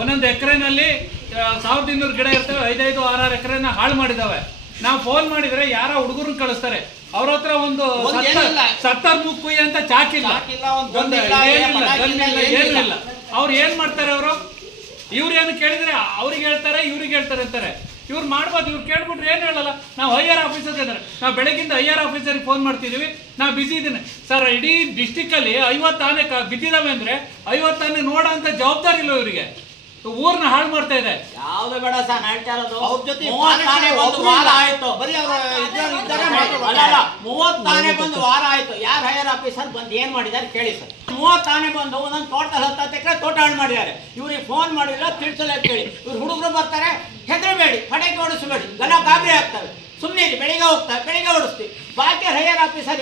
ಒಂದೊಂದು ಎಕರೆನಲ್ಲಿ 1200 ಗಿಡ ಇರ್ತವೆ, 5-5, 6-6 ಎಕರೆನ ಹಾಳು ಮಾಡಿದಾವೆ. ನಾವು ಫೋನ್ ಮಾಡಿದ್ರೆ ಯಾರ ಹುಡುಗರನ್ನ ಕಳಿಸ್ತಾರೆ, ಅವ್ರ ಹತ್ರ ಒಂದು 70 ಮುಕ್ಕುಯಿ ಅಂತ ಚಾಕಿಲ್ಲ, ಏನು ಇಲ್ಲ. ಅವ್ರು ಏನ್ ಮಾಡ್ತಾರೆ, ಇವ್ರು ಏನು ಕೇಳಿದ್ರೆ ಅವ್ರಿಗೆ ಹೇಳ್ತಾರೆ, ಇವ್ರಿಗೆ ಹೇಳ್ತಾರೆ ಅಂತಾರೆ. ಇವ್ರು ಮಾಡ್ಬೋದು, ಇವ್ರು ಕೇಳ್ಬಿಟ್ರೆ ಏನು ಹೇಳಲ್ಲ. ನಾವು ಹೈಯರ್ ಆಫೀಸರ್ಗೆ ಇದ್ದಾರೆ, ನಾವು ಬೆಳಗಿಂದ ಹೈಯರ್ ಆಫೀಸರ್ಗೆ ಫೋನ್ ಮಾಡ್ತಿದ್ದೀವಿ, ನಾವು ಬಿಸಿ ಇದ್ದೀನಿ ಸರ್. ಇಡೀ ಡಿಸ್ಟಿಕ್ಕಲ್ಲಿ 50 ಆನೆ ಬಿದ್ದಿದ್ದಾವೆ ಅಂದ್ರೆ 50 ಆನೆ ನೋಡೋ ಅಂತ ಜವಾಬ್ದಾರಿ ಇಲ್ಲ ಇವರಿಗೆ. ಊರ್ನ ಹಾಳು ಮಾಡ್ತಾ ಇದೆ. ಯಾವ್ದು ಬೇಡ ಸರ್, ನಡ್ತಾ ಇರೋದು 30 ಆನೆ ಬಂದು ವಾರ ಆಯ್ತು. 30 ಆನೆ ಬಂದು ವಾರ ಆಯ್ತು. ಯಾರು ಹೈಯರ್ ಆಫೀಸರ್ ಬಂದು ಏನ್ ಮಾಡಿದ್ದಾರೆ ಕೇಳಿ ಸರ್. 30 ಆನೆ ಬಂದು ಒಂದೊಂದು ಟೋಟಲ್ 10 ಎಕರೆ ತೋಟ ಹಾಳು ಮಾಡಿದ್ದಾರೆ. ಇವ್ರಿಗೆ ಫೋನ್ ಮಾಡಿಲ್ಲ, ತಿಳಿಸಲ್ಲ ಕೇಳಿ. ಇವ್ರು ಹುಡುಗರು ಬರ್ತಾರೆ, ಹೆದರಬೇಡಿ, ಪಟಾಕಿ ಓಡಿಸಬೇಡಿ, ಗಲ ಗಾಬರಿ ಆಗ್ತವೆ, ಸುಮ್ಮನೆ ಬೆಳಿಗ್ಗೆ ಹೋಗ್ತಾರೆ, ಬೆಳಿಗ್ಗೆ ಓಡಿಸ್ತೀವಿ. ಬಾಕಿ ಹೈಯರ್ ಆಫೀಸರ್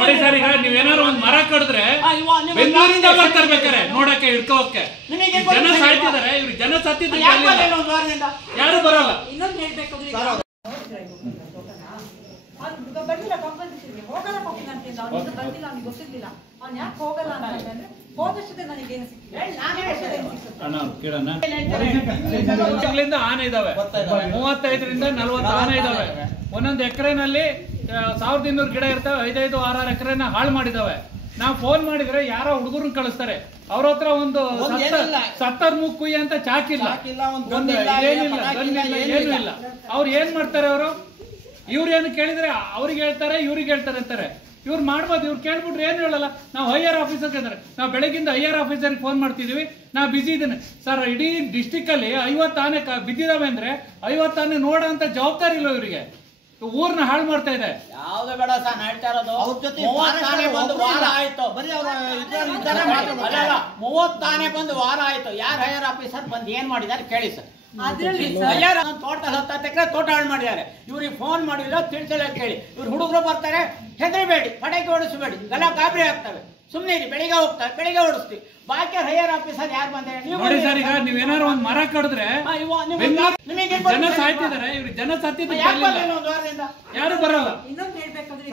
ನೋಡಿ ಸರ್, ಈಗ ನೀವೇನಾದ್ರು ಒಂದು ಮರ ಕಡಿದ್ರೆ ಬೆಂಗಳೂರಿಂದ ಬರ್ತಾರೆ ಬೇಕಾರೆ ನೋಡಕ್ಕೆ, ಹಿಡ್ಕೋಕೆ. ಜನ ಸಾಯ್ತಿದ್ದಾರೆ, ಇವ್ರಿಗೆ ಜನ ಸತ್ತಿದ್ರೆ ಯಾರು ಬರಲ್ಲ. ಇನ್ನೊಂದು ಹೇಳ್ಬೇಕಾದ್ರೆ ಬಂದಿಲ್ಲ ಕಾಂಪನ್ಸೇಷನ್ಗೆ, ಹೋಗಲ್ಲ ಕಾಂಪನ್ ಅಂತ ಅವ್ನಿಗೆ ಬಂದಿಲ್ಲ, ಅವ್ನಿಗೆ ಗೊತ್ತಿರ್ಲಿಲ್ಲ. ಅವ್ನು ಯಾಕೆ ಹೋಗಲ್ಲ ಅಂತಂದ್ರೆ ಹೋದಷ್ಟೇ ನನಗೇನು ಸಿಕ್ಕಿಲ್ಲ, ಆನೆ ಇದಾವೆ, 35ರಿಂದ 40 ಆನೆ ಇದಾವೆ. ಒಂದೊಂದು ಎಕರೆನಲ್ಲಿ 1200 ಗಿಡ ಇರ್ತವೆ, 5-5, 6-6 ಎಕರೆನ ಹಾಳು ಮಾಡಿದಾವೆ. ನಾವು ಫೋನ್ ಮಾಡಿದ್ರೆ ಯಾರೋ ಹುಡುಗರನ್ನ ಕಳಿಸ್ತಾರೆ, ಅವ್ರ ಹತ್ರ ಒಂದು 70 ಮುಕ್ಕುಯಿ ಅಂತ ಚಾಕಿಲ್ಲ, ಏನು ಇಲ್ಲ. ಅವ್ರು ಏನ್ ಮಾಡ್ತಾರೆ, ಇವ್ರು ಏನು ಕೇಳಿದ್ರೆ ಅವ್ರಿಗೆ ಹೇಳ್ತಾರೆ, ಇವ್ರಿಗೆ ಹೇಳ್ತಾರೆ ಅಂತಾರೆ. ಇವ್ರು ಮಾಡ್ಬೋದು, ಇವ್ರು ಕೇಳ್ಬಿಟ್ರೆ ಏನು ಹೇಳಲ್ಲ. ನಾವು ಹೈಯರ್ ಆಫೀಸರ್ಗೆ ಇದ್ದಾರೆ, ನಾವು ಬೆಳಗಿಂದ ಹೈಯರ್ ಆಫೀಸರ್ಗೆ ಫೋನ್ ಮಾಡ್ತಿದ್ದೀವಿ, ನಾವು ಬಿಸಿ ಇದ್ದೀನಿ ಸರ್. ಇಡೀ ಡಿಸ್ಟಿಕ್ಕಲ್ಲಿ 50 ಆನೆ ಬಿದ್ದಿದ್ದಾವೆ ಅಂದ್ರೆ 50 ಆನೆ ನೋಡೋ ಅಂತ ಜವಾಬ್ದಾರಿ ಇಲ್ಲ ಇವರಿಗೆ. ಊರ್ನ ಹಾಳು ಮಾಡ್ತಾ ಇದೆ. ಯಾವ್ದು ಬೇಡ ಸರ್, ನಡ್ತಾ ಇರೋದು 30 ಆನೆ ಬಂದು ವಾರ ಆಯ್ತು. 30 ಆನೆ ಬಂದು ವಾರ ಆಯ್ತು. ಯಾರು ಹೈಯರ್ ಆಫೀಸರ್ ಬಂದು ಏನ್ ಮಾಡಿದ್ದಾರೆ ಕೇಳಿ ಸರ್. ಟೋಟಲ್ 10 ಎಕರೆ ತೋಟ ಹಾಳು ಮಾಡಿದ್ದಾರೆ. ಇವ್ರಿಗೆ ಫೋನ್ ಮಾಡಿಲ್ಲ, ತಿಳಿಸಲ್ಲ ಕೇಳಿ. ಇವ್ರು ಹುಡುಗರು ಬರ್ತಾರೆ, ಹೆದರಬೇಡಿ, ಪಟಾಕಿ ಓಡಿಸಬೇಡಿ, ಗಲ ಗಾಬರಿ ಆಗ್ತವೆ, ಸುಮ್ಮನೆ ಬೆಳಿಗ್ಗೆ ಹೋಗ್ತಾರೆ, ಬೆಳಿಗ್ಗೆ ಓಡಿಸ್ತೀವಿ. ಬಾಕಿ ಹೈಯರ್ ಆಫೀಸರ್ ಯಾರು ಬಂದರೆ ನೋಡಿ ಸರ್, ಈಗ ನೀವೇನಾದ್ರು ಒಂದು ಮರ ಕಡಿದ್ರೆ ಜನ ಸಾಯ್ತಿದ್ದಾರೆ, ಇವ್ರಿಗೆ ಜನ ಸತ್ತಿದ್ರೆ ಯಾರು ಬರಲ್ಲ. ಇನ್ನೊಂದು ಹೇಳ್ಬೇಕಾದ್ರೆ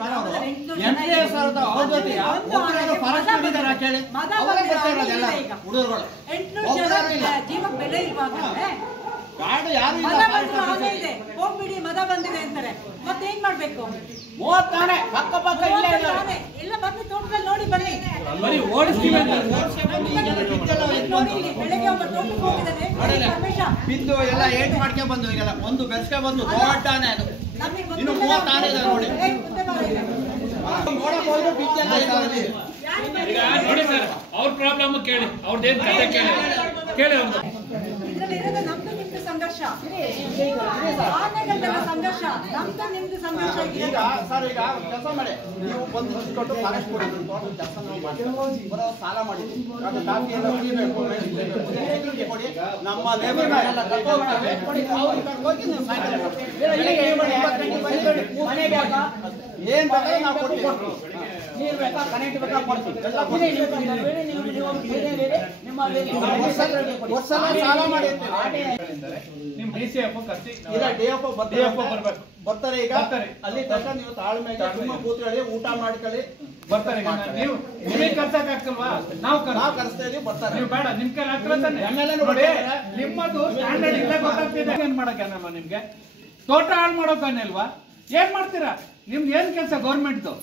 ಜೀವಕ್ಕೆ ಬೆಲೆ ಇರುವಾಗ ಹೋಗ್ಬಿಡಿ, ಮದ ಬಂದಿದೆ ಅಂತಾರೆ, ಮತ್ತೆ ಏನ್ ಮಾಡ್ಬೇಕು? 30 ಆನೆ ಪಕ್ಕ ಪಕ್ಕ ಎಲ್ಲ ಬಂದು ತೋಟದಲ್ಲಿ ನೋಡಿ ಬನ್ನಿ, ಓಡಿಸ್ತೀವಿ ಅಂತ ನೋಡಿ. ಬೆಳಗ್ಗೆ ಒಬ್ಬ ತೋಟಕ್ಕೆ ಹೋಗಿದ್ದಾನೆ, ಬಿದ್ದು ಎಲ್ಲ ಏಟ್ ಮಾಡ್ಕೊಂಡ್ ಬಂದು ಈಗೆಲ್ಲ ಒಂದು ಬೆಸ್ಗೆ ಬಂದು ದೊಡ್ಡ ಆನೆ ಅದು. ಇನ್ನು 30 ಆನೆ ಇದೆ ನೋಡಿ. ಈಗ ನೋಡಿ ಸರ್, ಅವ್ರ ಪ್ರಾಬ್ಲಮ್ ಕೇಳಿ, ಅವ್ರದ್ದೇನ್ ಕತೆ ಕೇಳಿ ಅವ್ರದ್ದು. ಇದ್ರಲ್ಲಿ ಇರೋದು ನಮ್ದು ನಿಮ್ದು ಸಂಘರ್ಷ, ಆನೆಗಳ ಸಂಘರ್ಷ, ನಮ್ದು ನಿಮ್ದು ಸಂಘರ್ಷ. ಈಗ ಸರ್, ಈಗ ಕೆಲಸ ಮಾಡಿ, ನೀವು ಬಂದು ಕೊಟ್ಟು ಫಾರೆಸ್ಟ್ ಕೊಡಿ, ಬರೋ ಸಾಲ ಮಾಡಿ, ಅದು ಕಾಫಿ ಎಲ್ಲ ಕುಡಿಬೇಕು, ಕೊಡಿ, ನಮ್ಮ ಲೇಬರ್ ಎಲ್ಲ ತಗೊಂಡ್ರೆ ಕೊಡಿ, ಹೋಗಿ ನೀವು ಸಾಯಂಕಾಲ ಏನ್ ಬೇಕಾದ್ರೆ ನಾವು ಕೊಡ್ತೀವಿ. ನೀರು ಬೇಕಾ, ಕರೆಂಟ್ ಬೇಕಾ ಕೊಡ್ತೀವಿ, ಎಲ್ಲ ಸಾಲ ಮಾಡಿ. ನಿಮ್ DCF ಬರ್ತಾರೆ. ಈಗ ಅಲ್ಲಿ ತನಕ ನೀವು ತಾಳ್ಮೆಗೆ ನಿಮ್ಮ ಕೂತ್ಕೊಳ್ಳಿ, ಊಟ ಮಾಡ್ಕೊಳ್ಳಿ, ಬರ್ತಾರೆ. ನೀವು ನಿಮಗೆ ಕರ್ಸಕ್ ಆಗ್ತಲ್ವಾ? ನಾವು ಕರೆಸ್ತಾ ಇದೀವಿ, ಬರ್ತಾರೆ. ನೀವು ಬೇಡ, ನಿಮ್ ಕೈ ನೋಡಿ, ನಿಮ್ಮದು ಸ್ಟ್ಯಾಂಡರ್ಡ್ ಇಲ್ಲ, ಗೊತ್ತಾಗ್ತಿದೆ. ಏನ್ ಮಾಡಕ್ಕೇನಮ್ಮ ನಿಮ್ಗೆ? ತೋಟ ಹಾಳು ಮಾಡೋಕಾನೆ ಅಲ್ವಾ? ಏನ್ ಮಾಡ್ತೀರಾ? ನಿಮ್ದು ಏನ್ ಕೆಲಸ ಗೌರ್ಮೆಂಟ್ದು?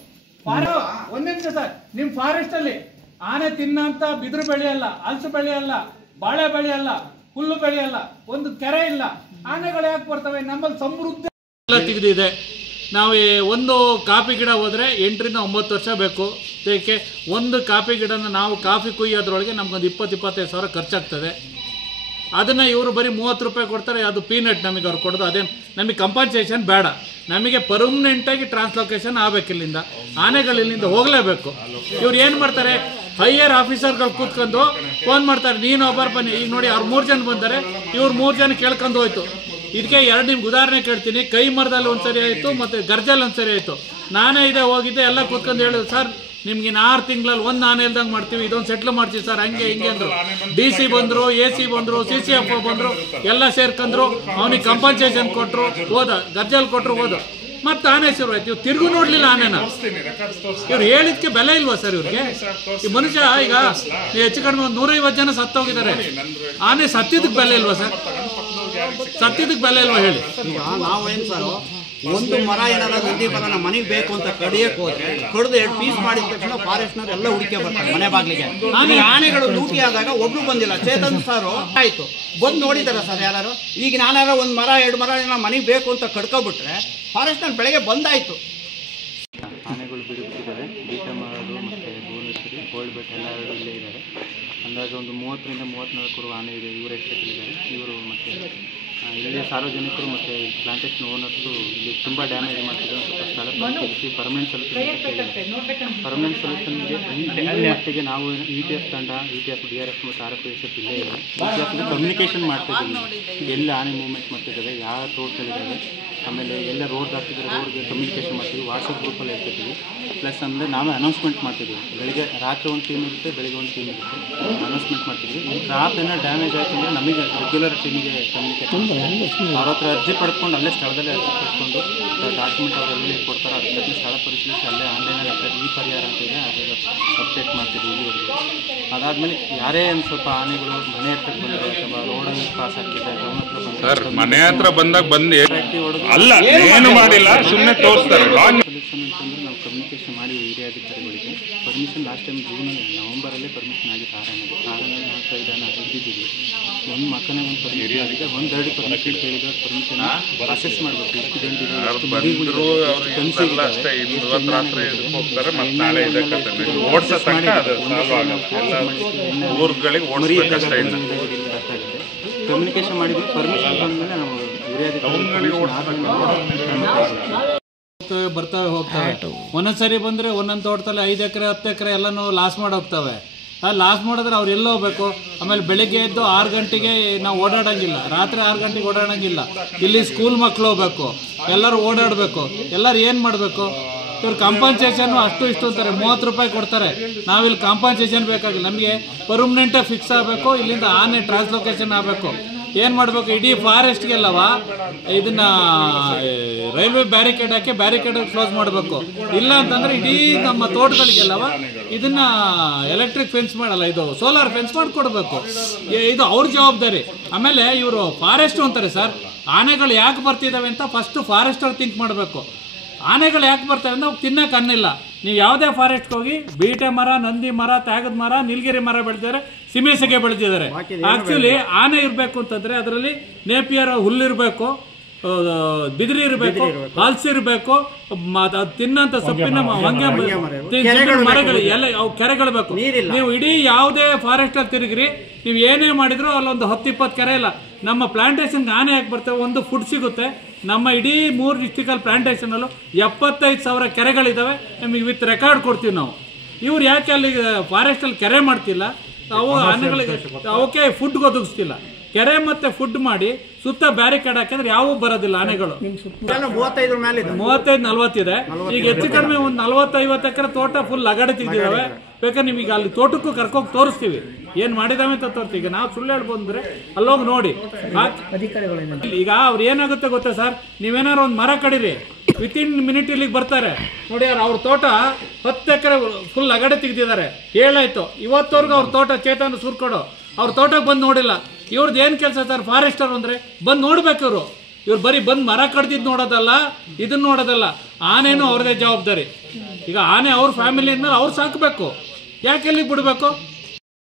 ಒಂದ್ ನಿಮಿಷ ಸರ್, ನಿಮ್ ಫಾರೆಸ್ಟ್ ಅಲ್ಲಿ ಆನೆ ತಿನ್ನಂತ ಬಿದಿರು ಬೆಳೆಯಲ್ಲ, ಹಲಸು ಬೆಳೆಯಲ್ಲ, ಬಾಳೆ ಬೆಳೆಯಲ್ಲ, ಹುಲ್ಲು ಬೆಳೆಯಲ್ಲ, ಒಂದು ಕೆರೆ ಇಲ್ಲ. ಆನೆಗಳು ಯಾಕೆ ಬರ್ತವೆ? ನಮ್ಮಲ್ಲಿ ಸಮೃದ್ಧಿ ಎಲ್ಲ ತೆಗೆದಿದೆ. ನಾವು ಒಂದು ಕಾಫಿ ಗಿಡ ಹೋದರೆ 8ರಿಂದ 9 ವರ್ಷ ಬೇಕು. ಏಕೆ? ಒಂದು ಕಾಫಿ ಗಿಡನ ನಾವು ಕಾಫಿ ಕುಯ್ಯೋದ್ರೊಳಗೆ ನಮ್ಗೊಂದು 20-25 ಸಾವಿರ ಖರ್ಚಾಗ್ತದೆ. ಅದನ್ನು ಇವರು ಬರೀ 30 ರೂಪಾಯಿ ಕೊಡ್ತಾರೆ, ಅದು ಪೀನಟ್ ನಮಗೆ ಅವ್ರು ಕೊಡೋದು. ಅದೇನು ನಮಗೆ ಕಂಪನ್ಸೇಷನ್ ಬೇಡ, ನಮಗೆ ಪರ್ಮನೆಂಟಾಗಿ ಟ್ರಾನ್ಸ್ಲೊಕೇಶನ್ ಆಗಬೇಕು. ಇಲ್ಲಿಂದ ಆನೆಗಳು ಇಲ್ಲಿಂದ ಹೋಗಲೇಬೇಕು. ಇವ್ರು ಏನು ಮಾಡ್ತಾರೆ, ಹೈಯರ್ ಆಫೀಸರ್ಗಳು ಕೂತ್ಕೊಂಡು ಫೋನ್ ಮಾಡ್ತಾರೆ, ನೀನು ಒಬ್ಬರು ಬನ್ನಿ. ಈಗ ನೋಡಿ, ಅವ್ರು 3 ಜನ ಬಂದರೆ, ಇವ್ರು 3 ಜನ ಕೇಳ್ಕೊಂಡು ಹೋಯ್ತು. ಇದಕ್ಕೆ 2 ನಿಮ್ಗೆ ಉದಾಹರಣೆ ಕೇಳ್ತೀನಿ. ಕೈ ಮರದಲ್ಲಿ ಒಂದ್ಸರಿ ಆಯಿತು, ಮತ್ತು ಗರ್ಜಲ್ಲಿ ಒಂದ್ಸರಿ ಆಯಿತು. ನಾನೇ ಹೋಗಿದ್ದೆ, ಎಲ್ಲ ಕೂತ್ಕೊಂಡು ಹೇಳಿದ್ರು, ಸರ್ ನಿಮ್ಗೆ ಇನ್ನು 6 ತಿಂಗಳಲ್ಲಿ ಒಂದು ಆನೆ ಇಲ್ದಂಗೆ ಮಾಡ್ತೀವಿ, ಇದೊಂದು ಸೆಟ್ಲ್ ಮಾಡ್ತೀವಿ ಸರ್, ಹಂಗೆ ಹಿಂಗೆ ಅಂದರು. DC ಬಂದರು, AC ಬಂದರು, CCF ಬಂದರು, ಎಲ್ಲ ಸೇರ್ಕೊಂಡ್ರು. ಅವನಿಗೆ ಕಂಪನ್ಸೇಷನ್ ಕೊಟ್ಟರು, ಹೋದ ಗರ್ಜಲ್ ಕೊಟ್ಟರು, ಹೋದ. ಮತ್ತೆ ಆನೆ ಶುರು ಆಯ್ತು. ಇವ್ರು ತಿರುಗು ನೋಡ್ಲಿಲ್ಲ ಆನೆನ. ಇವ್ರು ಹೇಳಿದ್ಕೆ ಬೆಲೆ ಇಲ್ವಾ ಸರ್ ಇವ್ರಿಗೆ? ಈ ಮನುಷ್ಯ ಈಗ ಹೆಚ್ಚು ಕಡಿಮೆ ಒಂದು 150 ಜನ ಸತ್ತೋಗಿದ್ದಾರೆ. ಆನೆ ಸತ್ತಿದ್ದಕ್ಕೆ ಬೆಲೆ ಇಲ್ವಾ ಸರ್? ಸತ್ತಿದ್ದಕ್ಕೆ ಬೆಲೆ ಇಲ್ವಾ ಹೇಳಿ? ಈಗ ನಾವೇನು ಸರ್, ಒಂದು ಮರ ಏನಾರ ನಂದಿ ಮರ ನಮ್ಮ ಮನೆಗೆ ಬೇಕು ಅಂತ ಕಡಿಯಕ್ಕೆ ಹೋದ್ರೆ ಕಡ್ದು 2 ಪೀಸ್ ಮಾಡಿದ ತಕ್ಷಣ ಫಾರೆಸ್ಟ್ನವ್ರು ಎಲ್ಲ ಹುಡುಕೆ ಬರ್ತಾರೆ ಮನೆ ಬಾಗಿಲಿಗೆ. ಆನೆಗಳು ಲೂಟಿ ಆದಾಗ ಒಬ್ರು ಬಂದಿಲ್ಲ, ಚೇತನ್ ಸರ್ ಆಯ್ತು ಬಂದು ನೋಡಿದಾರ ಸರ್ ಯಾರು? ಈಗ ನಾನಾರ ಒಂದು ಮರ 2 ಮರ ನಮ್ಮ ಮನೆಗೆ ಬೇಕು ಅಂತ ಕಡ್ಕೊಬಿಟ್ರೆ ಫಾರೆಸ್ಟ್ನಲ್ಲಿ ಬೆಳಗ್ಗೆ ಬಂದಾಯ್ತು. ಆನೆಗಳು ಬಿಡುತ್ತಿದ್ದಾರೆ. ಬೀಟಾ ಮಾಡೋದು ಮತ್ತು ಭುವನೇಶ್ವರಿ, ಗೋಲ್ಡ್ ಬೆಟ್ ಎಲ್ಲ ಇಲ್ಲೇ ಇದ್ದಾರೆ. ಅಂದಾಜು ಒಂದು 30ರಿಂದ 34 ಆನೆ ಇದೆ. ಇವರು ಎಷ್ಟೊತ್ತಿದ್ದಾರೆ ಇವರು. ಮತ್ತು ಇಲ್ಲೇ ಸಾರ್ವಜನಿಕರು ಮತ್ತು ಪ್ಲಾಂಟೇಶನ್ ಓನರ್ಸು ಇಲ್ಲಿ ತುಂಬ ಡ್ಯಾಮೇಜ್ ಮಾಡ್ತಿದ್ದಾರೆ. ಸ್ವಲ್ಪ ಸ್ಥಳ ಪರಿಶೀಲಿಸಿ ಪರ್ಮನೆಂಟ್ ಸೊಲ್ಯೂಷನ್ಗೆ ಈ ಮಟ್ಟಿಗೆ ನಾವು ETF ತಂಡ, ETF, DRF ಮತ್ತು RFSF ಇಲ್ಲೇ ಇದೆ. ETFಗೆ ಕಮ್ಯುನಿಕೇಷನ್ ಮಾಡ್ತಿದ್ದೀವಿ, ಎಲ್ಲ ಆನೆ ಮೂವ್ಮೆಂಟ್ ಮಾಡ್ತಿದ್ದಾರೆ, ಯಾವ ರೋಡ್ಗಳಿದ್ದಾವೆ, ಆಮೇಲೆ ಎಲ್ಲ ರೋಡ್ ಹಾಕ್ತಿದ್ದಾರೆ, ರೋಡ್ಗೆ ಕಮ್ಯುನಿಕೇಷನ್ ಮಾಡ್ತೀವಿ, ವಾಟ್ಸಪ್ ಗ್ರೂಪಲ್ಲಿ ಹೇಳ್ತಿದ್ದೀವಿ. ಪ್ಲಸ್ ಅಂದರೆ ನಾವೇ ಅನೌನ್ಸ್ಮೆಂಟ್ ಮಾಡ್ತಿದ್ದೀವಿ. ಬೆಳಗ್ಗೆ ರಾತ್ರಿ ಒಂದು ಟೀಮ್ ಇರುತ್ತೆ, ಬೆಳಗ್ಗೆ ಒಂದು ಟೀಮ್ ಇರುತ್ತೆ, ಅನೌನ್ಸ್ಮೆಂಟ್ ಮಾಡ್ತಿದ್ವಿ. ಈ ಕ್ರಾಪ್ ಏನೋ ಡ್ಯಾಮೇಜ್ ಆಯಿತು ಅಂದರೆ ನಮಗೆ ರೆಗ್ಯುಲರ್ ಟೀಮಿಗೆ ಕಮ್ಯುನಿಕೇಷನ್ ಅವ್ರ ಹತ್ರ ಅರ್ಜಿ ಪಡ್ಕೊಂಡು ಅಲ್ಲೇ ಸ್ಥಳದಲ್ಲೇ ಅರ್ಜಿ ಪಡ್ಕೊಂಡು ಡಾಕ್ಯುಮೆಂಟ್ ಅವರಲ್ಲಿ ಕೊಡ್ತಾರೆ. ಅದಕ್ಕೆ ಸ್ಥಳ ಪರಿಶೀಲಿಸಿ ಅಲ್ಲೇ ಆನ್ಲೈನಲ್ಲಿ ಈ ಪರಿಹಾರ ಅಂತ ಇದೆ ಅದರ ಅಪ್ಡೇಟ್ ಮಾಡ್ತಿದ್ವಿ ಇಲ್ಲಿವರೆಗೂ. ಅದಾದಮೇಲೆ ಯಾರೇ ಒಂದು ಸ್ವಲ್ಪ ಆನೆಗಳು ಮನೆ ಹತ್ರಕ್ಕೆ ಬಂದರೆ ಅಥವಾ ರೋಡಲ್ಲಿ ಪಾಸ್ ಆಗ್ತಿದೆ, ಟೌನ್ ಹತ್ರ ಬಂದರೆ ಮನೆ ಹತ್ರ ಬಂದಾಗ ಬಂದು ಹೊಡೆದು ಅಲ್ಲ ಏನು ಮಾಡಿಲ್ಲ, ಸುಮ್ಮನೆ ತೋರಿಸ್ತಾರೆ. ಸೊಲ್ಯೂಷನ್ ಅಂತಂದರೆ ನಾವು ಕಮ್ಯುನಿಕೇಷನ್ ಮಾಡಿ ಹಿರಿಯ ಅಧಿಕಾರಿಗಳಿಗೆ ಪರ್ಮಿಷನ್ ಲಾಸ್ಟ್ ಟೈಮ್ ನವಂಬರಲ್ಲೇ ಪರ್ಮಿಷನ್ ಆಗಿತ್ತು. ಆರನೇ 4-5 ಆನೆ ಹಿಡಿದಿದ್ದೀವಿ. ಒಂದು ಮಕ್ಕನೇ ಒಂದು ಪರ್ಮಿಷನ್ ಆಗಿದೆ, ಒಂದು 2 ಪರ್ಮಿಷನ್ ಕೇಳಿದ್ರೆ ಪರ್ಮಿಷನ್ ಅಸೆಸ್ ಮಾಡಬೇಕು. ಎಷ್ಟು ಗಂಟೆಗೆ ಕಮ್ಯುನಿಕೇಷನ್ ಮಾಡಿದ್ವಿ. ಪರ್ಮಿಷನ್ ಬಂದಮೇಲೆ ನಾವು ಹಿರಿಯ ಬರ್ತವೆ ಹೋಗ್ತವೆ. ಒಂದೊಂದ್ಸರಿ ಬಂದರೆ ಒಂದೊಂದು ತೋಟದಲ್ಲಿ 5 ಎಕರೆ 10 ಎಕರೆ ಎಲ್ಲನೂ ಲಾಸ್ ಮಾಡಿ ಹೋಗ್ತವೆ. ಲಾಸ್ ಮಾಡಿದ್ರೆ ಅವ್ರು ಎಲ್ಲ ಹೋಗ್ಬೇಕು. ಆಮೇಲೆ ಬೆಳಿಗ್ಗೆ ಎದ್ದು 6 ಗಂಟೆಗೆ ನಾವು ಓಡಾಡೋಂಗಿಲ್ಲ, ರಾತ್ರಿ 6 ಗಂಟೆಗೆ ಓಡಾಡೋಂಗಿಲ್ಲ. ಇಲ್ಲಿ ಸ್ಕೂಲ್ ಮಕ್ಕಳು ಹೋಗ್ಬೇಕು, ಎಲ್ಲರೂ ಓಡಾಡಬೇಕು. ಎಲ್ಲರೂ ಏನು ಮಾಡಬೇಕು? ಇವ್ರು ಕಾಂಪನ್ಸೇಷನ್ ಅಷ್ಟು ಇಷ್ಟು ಅಂತಾರೆ, 30 ರೂಪಾಯಿ ಕೊಡ್ತಾರೆ. ನಾವಿಲ್ಲಿ ಕಾಂಪನ್ಸೇಷನ್ ಬೇಕಾಗಿಲ್ಲ, ನಮಗೆ ಪರ್ಮನೆಂಟಾಗಿ ಫಿಕ್ಸ್ ಆಗಬೇಕು. ಇಲ್ಲಿಂದ ಆನೆ ಟ್ರಾನ್ಸ್ಲೊಕೇಶನ್ ಆಗಬೇಕು. ಏನು ಮಾಡಬೇಕು? ಇಡೀ ಫಾರೆಸ್ಟ್ಗೆಲ್ಲವ ಇದನ್ನ ರೈಲ್ವೆ ಬ್ಯಾರಿಕೇಡ್ ಹಾಕಿ ಬ್ಯಾರಿಕೇಡ್ ಕ್ಲೋಸ್ ಮಾಡಬೇಕು. ಇಲ್ಲ ಅಂತಂದರೆ ಇಡೀ ನಮ್ಮ ತೋಟಗಳಿಗೆಲ್ಲವ ಇದನ್ನ ಎಲೆಕ್ಟ್ರಿಕ್ ಫೆನ್ಸ್ ಮಾಡಲ್ಲ, ಇದು ಸೋಲಾರ್ ಫೆನ್ಸ್ ಮಾಡಿಕೊಡ್ಬೇಕು. ಇದು ಅವ್ರ ಜವಾಬ್ದಾರಿ. ಆಮೇಲೆ ಇವರು ಫಾರೆಸ್ಟ್ ಅಂತಾರೆ ಸರ್. ಆನೆಗಳು ಯಾಕೆ ಬರ್ತಿದ್ದಾವೆ ಅಂತ ಫಸ್ಟು ಫಾರೆಸ್ಟವ್ರು ಥಿಂಕ್ ಮಾಡಬೇಕು. ಆನೆಗಳು ಯಾಕೆ ಬರ್ತವೆ ಅಂದರೆ ಅವ್ರು ತಿನ್ನಕ್ಕೆ ಅನ್ನಿಲ್ಲ. ನೀವು ಯಾವುದೇ ಫಾರೆಸ್ಟ್ಗೆ ಹೋಗಿ ಬೀಟೆ ಮರ, ನಂದಿ ಮರ, ತ್ಯಾಗದ ಮರ, ನೀಲಗಿರಿ ಮರ ಬೆಳೆದಿದ್ದಾರೆ, ಸೀಮೆಸೆಗೆ ಬೆಳೆದಿದ್ದಾರೆ. ಆ್ಯಕ್ಚುಲಿ ಆನೆ ಇರಬೇಕು ಅಂತಂದರೆ ಅದರಲ್ಲಿ ನೇಪಿಯರ್ ಹುಲ್ಲಿರಬೇಕು, ಬಿದಿರಿ ಇರಬೇಕು, ಹಲ್ಸ್ ಇರಬೇಕು, ತಿನ್ನಂತ ಸೊಪ್ಪಿನ ಮರಗಳು ಎಲ್ಲ ಅವು ಕೆರೆಗಳು ಬೇಕು. ನೀವು ಇಡೀ ಯಾವುದೇ ಫಾರೆಸ್ಟ್ ಅಲ್ಲಿ ತಿರುಗ್ರಿ, ನೀವು ಏನೇ ಮಾಡಿದ್ರು ಅಲ್ಲೊಂದು 10-20 ಕೆರೆ ಇಲ್ಲ. ನಮ್ಮ ಪ್ಲಾಂಟೇಶನ್ಗೆ ಆನೆ ಯಾಕೆ ಬರ್ತವೆ? ಒಂದು ಫುಡ್ ಸಿಗುತ್ತೆ. ನಮ್ಮ ಇಡೀ 3 ಡಿಸ್ಟಿಕಲ್ಲಿ ಪ್ಲಾಂಟೇಶನಲ್ಲೂ 75,000 ಕೆರೆಗಳಿದ್ದಾವೆ. ನಿಮಗೆ ವಿತ್ ರೆಕಾರ್ಡ್ ಕೊಡ್ತೀವಿ ನಾವು. ಇವ್ರು ಯಾಕೆ ಅಲ್ಲಿ ಫಾರೆಸ್ಟಲ್ಲಿ ಕೆರೆ ಮಾಡ್ತಿಲ್ಲ? ಅವು ಆನೆಗಳಿಗೆ ಅವಕ್ಕೆ ಫುಡ್ಗೆ ಒದಗಿಸ್ತಿಲ್ಲ. ಕೆರೆ ಮತ್ತೆ ಫುಡ್ ಮಾಡಿ ಸುತ್ತ ಬ್ಯಾರಿಕೇಡ್ ಹಾಕಿದ್ರೆ ಯಾವೂ ಬರೋದಿಲ್ಲ ಆನೆಗಳು. 35-40 ಇದೆ. ಈಗ ಹೆಚ್ಚು ಕಡಿಮೆ ಒಂದು 40-50 ಎಕರೆ ತೋಟ ಫುಲ್ ಅಗಡೆ ತೆಗೆದಿದ್ದಾವೆ. ಬೇಕಾದ್ರೆ ನಿಮಗೆ ಅಲ್ಲಿ ತೋಟಕ್ಕೂ ಕರ್ಕೋಗಿ ತೋರಿಸ್ತೀವಿ ಏನ್ ಮಾಡಿದಾವೆ ಅಂತ ತೋರಿಸ್ತೀವಿ. ಈಗ ನಾವು ಸುಳ್ಳು ಹೇಳ್ಬಂದ್ರೆ ಅಲ್ಲೋಗಿ ನೋಡಿ. ಈಗ ಅವ್ರು ಏನಾಗುತ್ತೆ ಗೊತ್ತಾ ಸರ್, ನೀವೇನಾರು ಒಂದು ಮರ ಕಡಿರಿ, ವಿತಿನ್ ಮಿನಿಟ್ ಇಲ್ಲಿಗೆ ಬರ್ತಾರೆ ನೋಡಿ. ಅವ್ರ ತೋಟ 10 ಎಕರೆ ಫುಲ್ ಅಗಡೆ ತೆಗೆದಿದ್ದಾರೆ. ಹೇಳಾಯ್ತು ಇವತ್ತವರೆಗೂ ಅವ್ರ ತೋಟ ಚೇತನ ಸುರ್ಕೊಡು, ಅವ್ರ ತೋಟಕ್ಕೆ ಬಂದು ನೋಡಿಲ್ಲ. ಇವ್ರದ್ದು ಏನು ಕೆಲಸ ಸರ್? ಫಾರೆಸ್ಟರ್ ಅಂದರೆ ಬಂದು ನೋಡ್ಬೇಕು. ಇವ್ರು ಬರೀ ಬಂದು ಮರ ಕಡ್ದಿದ್ದು ನೋಡೋದಲ್ಲ, ಇದನ್ನ ನೋಡೋದಲ್ಲ. ಆನೆನೂ ಅವ್ರದೇ ಜವಾಬ್ದಾರಿ. ಈಗ ಆನೆ ಅವ್ರ ಫ್ಯಾಮಿಲಿ ಅಂದ್ಮೇಲೆ ಅವ್ರು ಸಾಕಬೇಕು. ಯಾಕೆ ಎಲ್ಲಿಗೆ ಬಿಡಬೇಕು?